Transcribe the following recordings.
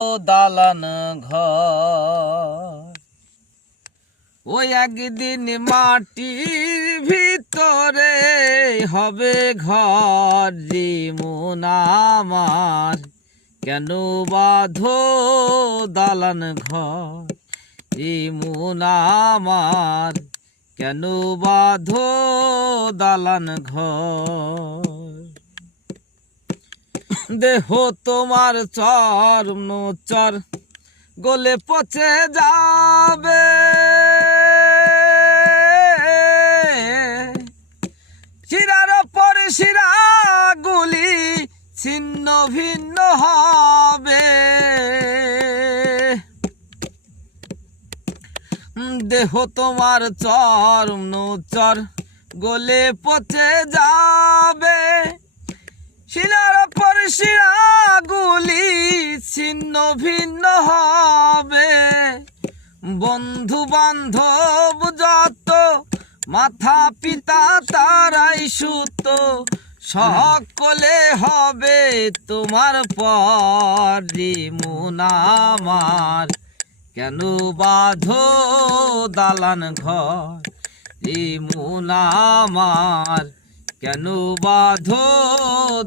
দালান ঘর। ওই একদিন মাটির ভিতরে হবে ঘর রে মন আমার, কেন বাঁধো দালান ঘর রে মন আমার, কেন বাঁধো দালান ঘর। দেহ তোমার চরম চর গলে পচে যাবে, শিরার পর শিরা গুলি ছিন্ন ভিন্ন হবে। দেহ তোমার চরম চর গলে পচে যাবে, শিরার পর শিরা গুলি ছিন্ন ভিন্ন হবে। বন্ধু বান্ধব যত মাথা পিতা তারাই সুত, সকলে হবে তোমার পর রে মন আমার, কেন বাঁধো দালান ঘর রে মন আমার, কেন বাঁধো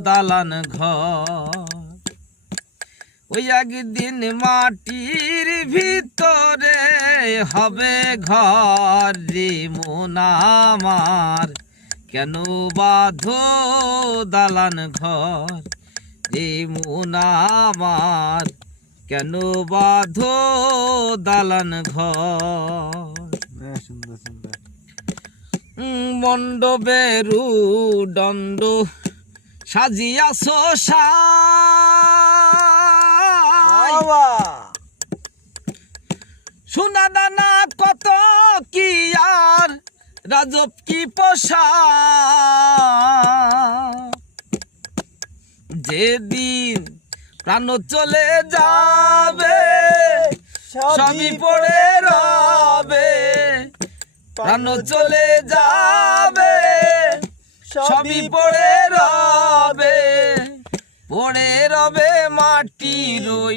দালান ঘর। ওই একদিন মাটির ভিতরে হবে ঘর রে মন আমার, কেন বাঁধো দালান ঘর রে মন আমার, কেন বাঁধো দালান ঘর। সুন্দর সুন্দর মণ্ডপেরু দণ্ড সাজিয়াছ সোনা দানা কত কি আর রাজব কি পোষা, যেদিন প্রাণ চলে যাবে সবই পড়ে রবে, প্রাণ চলে যাবে সবই পড়ে রবে, পড়ে রবে মাটির ওই